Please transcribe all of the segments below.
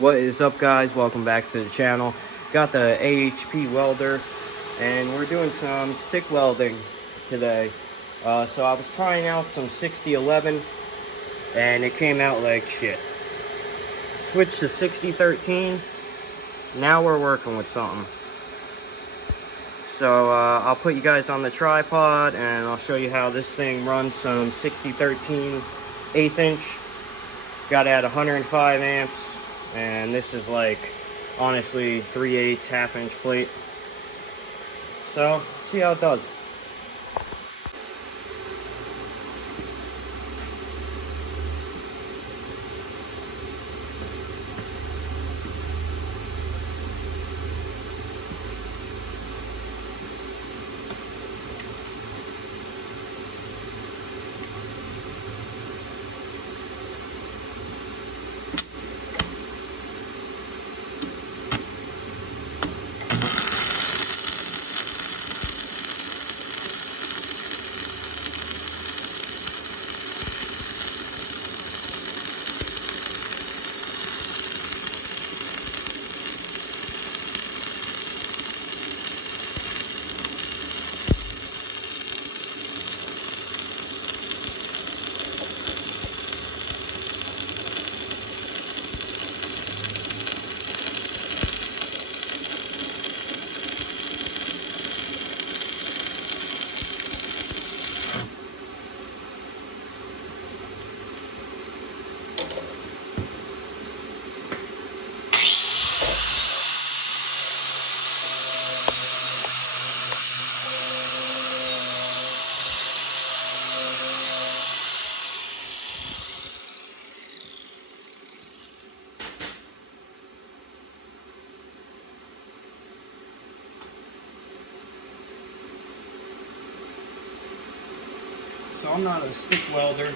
What is up, guys? Welcome back to the channel. Got the AHP welder and we're doing some stick welding today. So I was trying out some 6011 and it came out like shit. Switched to 6013. Now we're working with something. So I'll put you guys on the tripod and I'll show you how this thing runs some 6013 1/8 inch. Got it at 105 amps. And this is like, honestly, 3/8 1/2 inch plate. So, see how it does. So I'm not a stick welder.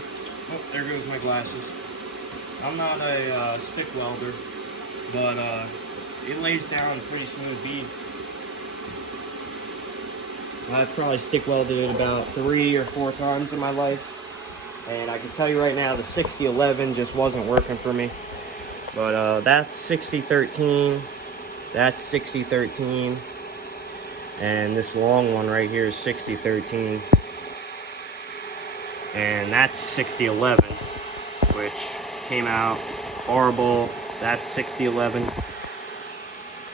Oh, there goes my glasses. I'm not a stick welder, but it lays down a pretty smooth bead. I've probably stick welded it about 3 or 4 times in my life, and I can tell you right now the 6011 just wasn't working for me. But that's 6013, that's 6013, and this long one right here is 6013. And that's 6011, which came out horrible. That's 6011.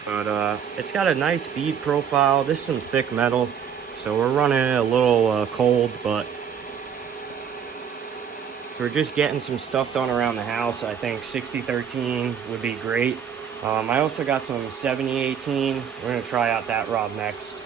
But it's got a nice bead profile. This is some thick metal, so we're running it a little cold, but if we're just getting some stuff done around the house, I think 6013 would be great. I also got some 7018. We're gonna try out that rod next.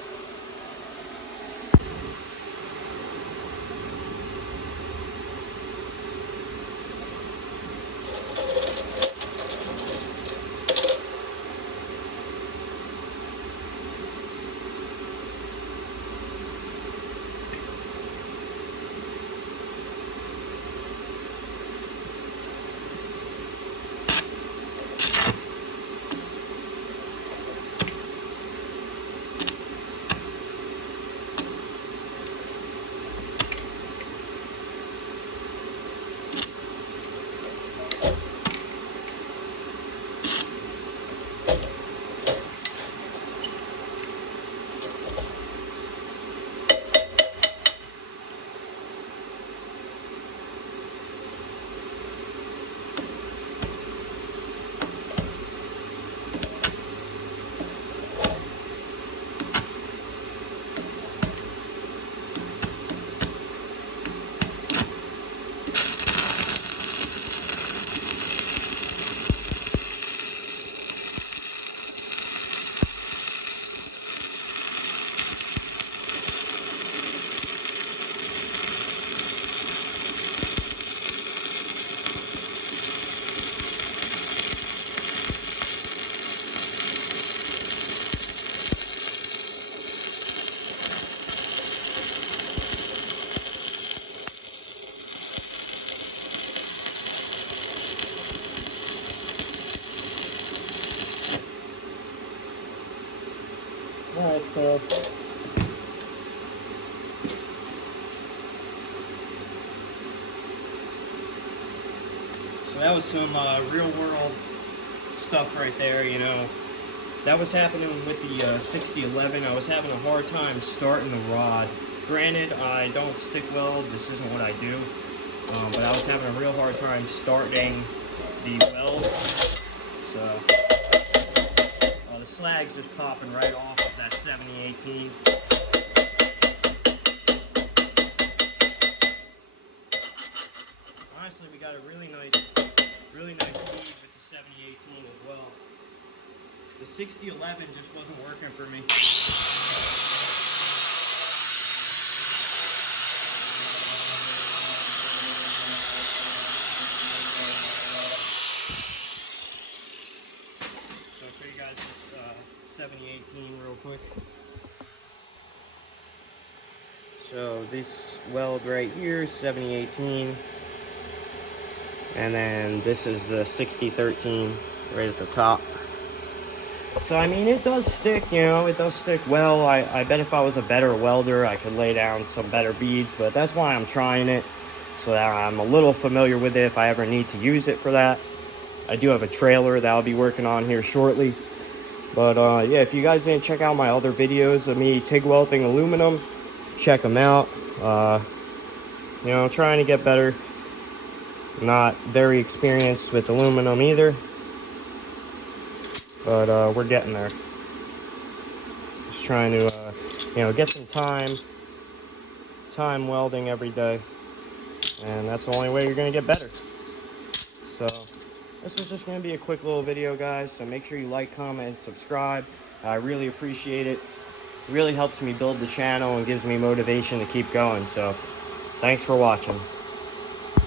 Alright, so that was some real world stuff stuff right there, you know. That was happening with the 6011. I was having a hard time starting the rod. Granted, I don't stick weld. This isn't what I do. But I was having a real hard time starting the weld. So, the slag's just popping right off of that 7018. Honestly, we got a really nice speed with the 7018 as well. The 6011 just wasn't working for me. So I'll show you guys this 7018 real quick. So this weld right here is 7018. And then this is the 6013 right at the top. So I mean, it does stick, you know, it does stick well. I bet if I was a better welder, I could lay down some better beads, but that's why I'm trying it, so that I'm a little familiar with it if I ever need to use it for that. I do have a trailer that I'll be working on here shortly. But yeah, if you guys didn't check out my other videos of me TIG welding aluminum, check them out. You know, trying to get better. Not very experienced with aluminum either. But we're getting there. Just trying to, you know, get some time welding every day, and that's the only way you're gonna get better. So this is just gonna be a quick little video, guys. So make sure you like, comment, and subscribe. I really appreciate it. It really helps me build the channel and gives me motivation to keep going. So thanks for watching.